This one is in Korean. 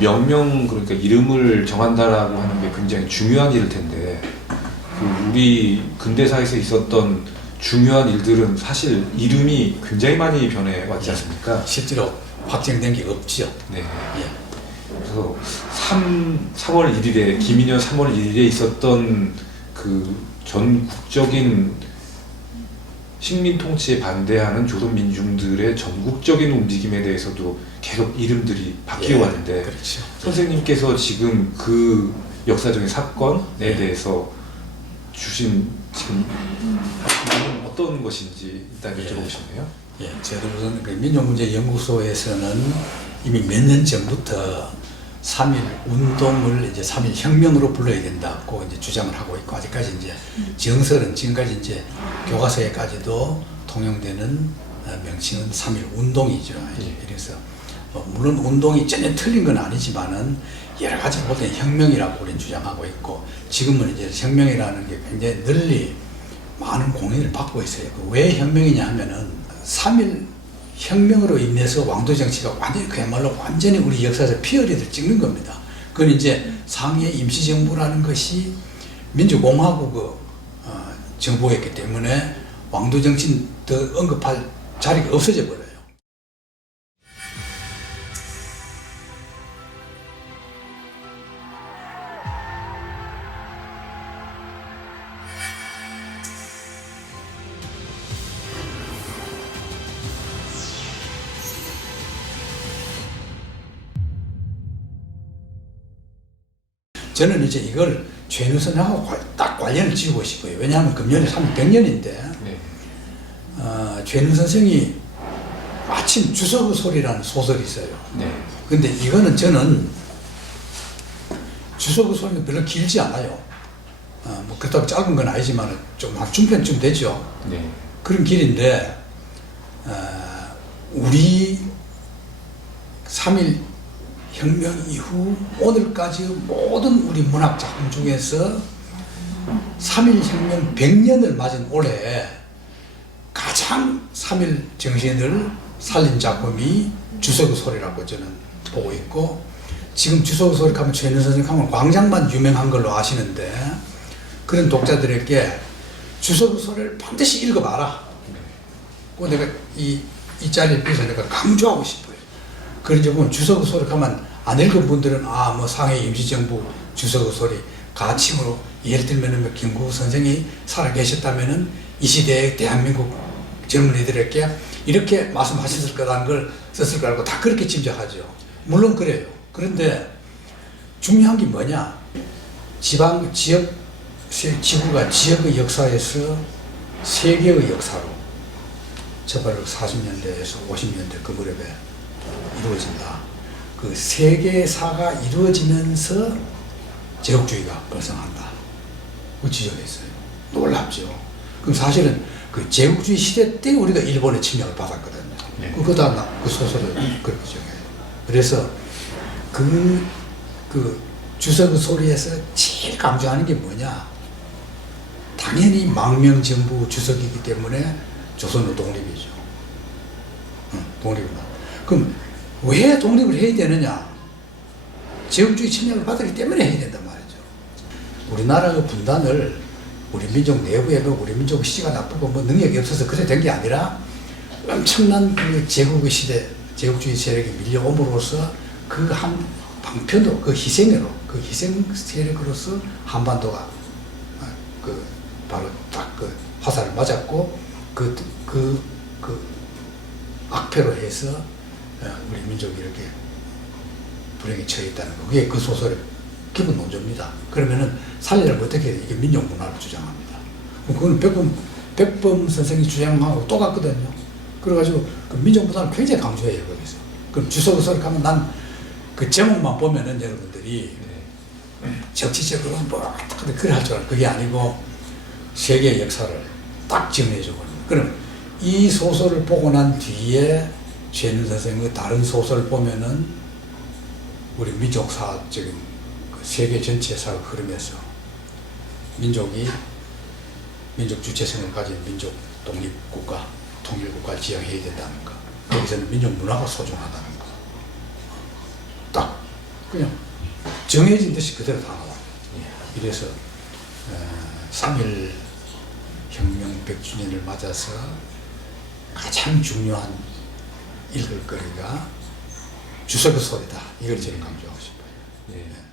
명명 그러니까 이름을 정한다라고 하는 게 굉장히 중요한 일일 텐데 그 우리 근대사에서 있었던 중요한 일들은 사실 이름이 굉장히 많이 변해 왔지 않습니까? 실제로 확정된 게 없죠. 네. 예. 그래서 3, 3월 1일에 김인현 3월 1일에 있었던 그 전국적인 식민 통치에 반대하는 조선 민중들의 전국적인 움직임에 대해서도 계속 이름들이 바뀌어 예, 왔는데 그렇죠. 선생님께서 지금 그 역사적인 사건에 네. 대해서 주신 지금 어떤 것인지 일단 예. 여쭤보고 싶네요. 예, 저들은 그 민족문제연구소에서는 이미 몇 년 전부터 3.1 운동을 이제 3.1 혁명으로 불러야 된다고 이제 주장을 하고 있고 아직까지 이제 정설은 지금까지 이제 교과서에까지도 통용되는 어, 명칭은 3.1 운동이죠. 예. 그래서 뭐 물론 운동이 전혀 틀린 건 아니지만은 여러 가지 볼때 혁명이라고 우리는 주장하고 있고 지금은 이제 혁명이라는 게 굉장히 널리 많은 공연을 받고 있어요. 그왜 혁명이냐 하면은 3일 혁명으로 인해서 왕도 정치가 완전히 그야말로 완전히 우리 역사에서 피어리를 찍는 겁니다. 그건 이제 상해 임시정부라는 것이 민주공화국 어, 정부였기 때문에 왕도 정치는 더 언급할 자리가 없어져 버려요. 저는 이제 이걸 최누선하고 관- 딱 관련을 지우고 싶어요. 왜냐하면 금년에 300년인데 네. 어, 최누 선생이 마침 주석의 소리라는 소설이 있어요. 네. 근데 이거는 저는 주석의 소리는 별로 길지 않아요. 어, 뭐 그렇다고 짧은 건 아니지만 좀한 중편쯤 되죠. 네. 그런 길인데 어, 우리 3일 혁명 이후 오늘까지 모든 우리 문학 작품 중에서 3일 혁명 100년을 맞은 올해 가장 3일 정신을 살린 작품이 주석의 소리라고 저는 보고 있고 지금 주석의 소리 하면 최는 선생 하면 광장만 유명한 걸로 아시는데 그런 독자들에게 주석의 소리를 반드시 읽어봐라. 그 내가 이, 이 자리를 빌어서 내가 강조하고 싶어요. 그런 점 보면 주석의 소리 하면 안 읽은 분들은 아, 뭐 상해 임시정부 주석의 소리 가칭으로 예를 들면은 뭐 김구 선생이 살아계셨다면은 이 시대의 대한민국 젊은이들에게 이렇게 말씀하셨을 거라는 걸 썼을 거라고 다 그렇게 짐작하죠. 물론 그래요. 그런데 중요한 게 뭐냐? 지방, 지역, 세- 지구가 지역의 역사에서 세계의 역사로 저발 40년대에서 50년대 그 무렵에 이루어진다. 그 세계사가 이루어지면서 제국주의가 발생한다. 그 지적했어요. 놀랍죠. 그럼 사실은 그 제국주의 시대 때 우리가 일본의 침략을 받았거든요. 네. 그거다 나- 그 소설을 그렇게 정해요. 그래서 그, 그 주석의 소리에서 제일 강조하는 게 뭐냐? 당연히 망명정부 주석이기 때문에 조선은 독립이죠. 응, 독립이다. 그럼 왜 독립을 해야 되느냐? 제국주의 침략을 받았기 때문에 해야 된단 말이죠. 우리나라의 분단을 우리 민족 내부에도 우리 민족 시가 나쁘고 뭐 능력이 없어서 그래 된 게 아니라 엄청난 그 제국의 시대, 제국주의 세력이 밀려옴으로써 그 한 방편으로, 그 희생으로, 그 희생 세력으로서 한반도가 어, 그 바로 딱 그 화살을 맞았고 그, 그, 그 악패로 해서 어, 우리 민족이 이렇게 불행에 처했다는 거. 그게 그 소설의 기본 논조입니다. 그러면은 살리려면 어떻게? 이게 민족 문화를 주장합니다. 그거는 백범, 백범 선생이 주장하고 똑같거든요. 그래가지고 그 민족 문화를 굉장히 강조해요, 거기서. 그럼 소리 가면 난 그 제목만 보면은 여러분들이 정치적으로 뭐, 근데 그래 할줄 알아. 그게 아니고 세계의 역사를 딱 정리해주고. 그럼 이 소설을 보고 난 뒤에 최는 선생의 다른 소설을 보면은 우리 민족사적인 그 세계 전체사의 흐름에서 민족이 민족 주체성을 가진 민족 독립국가, 통일국가를 지향해야 된다는 거. 거기서는 민족 문화가 소중하다는 거. 딱 그냥 정해진 듯이 그대로 다 나와. 이래서 어, 3일 혁명 100주년을 맞아서 가장 중요한 읽을 거리가 주석의 소리다. 이걸 저는 강조하고 싶어요. 예.